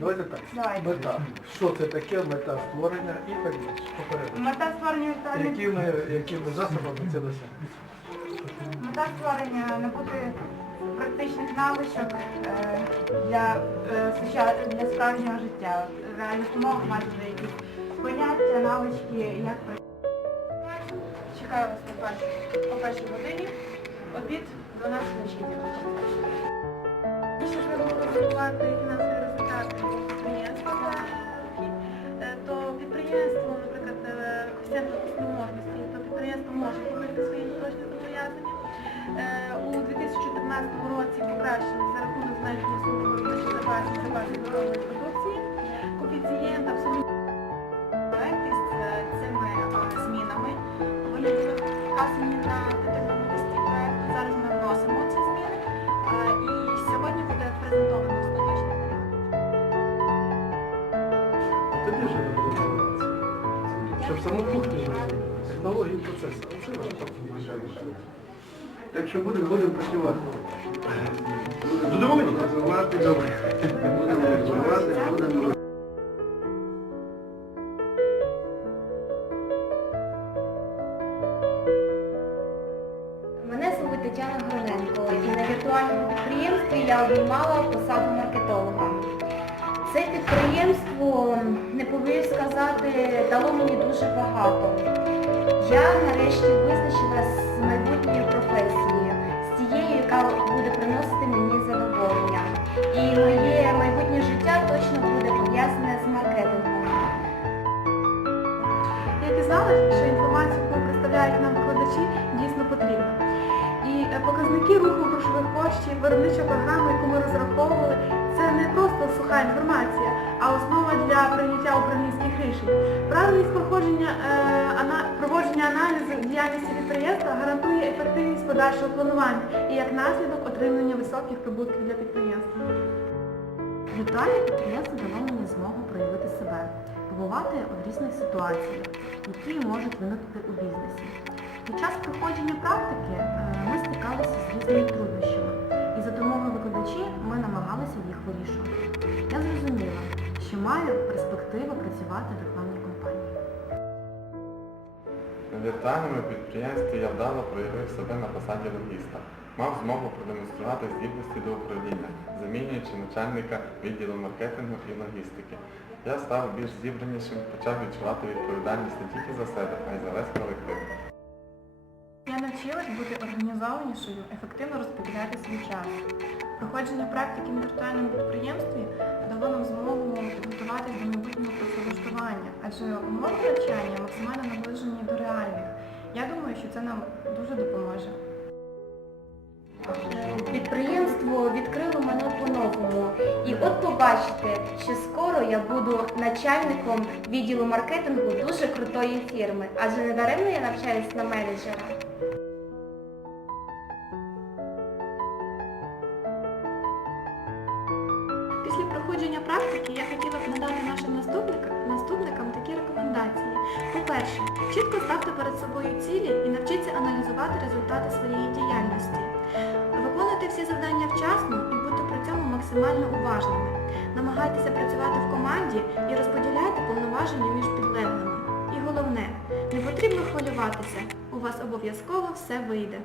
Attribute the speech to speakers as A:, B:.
A: давайте так.
B: Давайте.
A: Мета. Що це таке, мета створення і так далі. Попередньо.
B: Мета створення віртуальних
A: Якими, якими засобами це досягнути?
B: Мета створення набути практичних навичок е, для, е, суча- для справжнього життя. В реальних умовах мати вже якісь поняття, навички, як працювати. Чекаю вас на першій- о першій годині. Обід 12.00.
C: Якщо ж ви будете розвивати фінансові підприємства, е, то підприємство, наприклад, вся коефіцієнт то підприємство може покрити свої точні зобов'язання. Е, У 2015 році покращили за рахунок зменшення суми виробничих запасів запасів готової продукції. Коефіцієнт абсолютно
A: Технології процесу. Це вже так
D: що будемо, будемо працювати.
A: Задоволені?
D: Розвивати добре. Будемо розвивати, будемо
E: Мене звуть Тетяна Гроненко і на віртуальному підприємстві я обіймала посаду маркетолога. Це підприємство, не побоюсь сказати, дало мені дуже багато. Я нарешті визначилась з майбутньою професією, з тією, яка буде приносити мені задоволення. І моє майбутнє життя точно буде пов'язане з маркетингом.
C: Я дізналася, що інформація, яку представляють нам викладачі, дійсно потрібна. І е, показники руху грошових коштів, виробнича програма, яку ми розраховували, не просто суха інформація, а основа для прийняття управлінських рішень. Правильність проходження, е, проводження аналізу діяльності підприємства гарантує ефективність подальшого планування і як наслідок отримання високих прибутків для підприємства.
F: Віртуальне підприємство дало мені змогу проявити себе, побувати у різних ситуаціях, які можуть виникнути у бізнесі. Під час проходження практики е, ми стикалися з різними труднощами, що маю перспективу працювати в рекламній компанії.
G: На віртуальному підприємстві я вдало проявив себе на посаді логіста. Мав змогу продемонструвати здібності до управління, замінюючи начальника відділу маркетингу і логістики. Я став більш зібранішим, почав відчувати відповідальність не тільки за себе, а й за весь колектив.
C: Я навчилась бути організованішою, ефективно розподіляти свій час. Проходження практики на віртуальному підприємстві дало нам змогу підготуватись до майбутнього працевлаштування, адже умови навчання максимально наближені до реальних. Я думаю, що це нам дуже допоможе.
E: Підприємство відкрило мене по-новому. І от побачите, що скоро я буду начальником відділу маркетингу дуже крутої фірми, адже не даремно я навчаюсь на менеджера.
C: Після проходження практики я хотіла б надати нашим наступникам, наступникам такі рекомендації. По-перше, чітко ставте перед собою цілі і навчіться аналізувати результати своєї діяльності. Виконуйте всі завдання вчасно і будьте при цьому максимально уважними. Намагайтеся працювати в команді і розподіляйте повноваження між підлеглими. І головне, не потрібно хвилюватися, у вас обов'язково все вийде.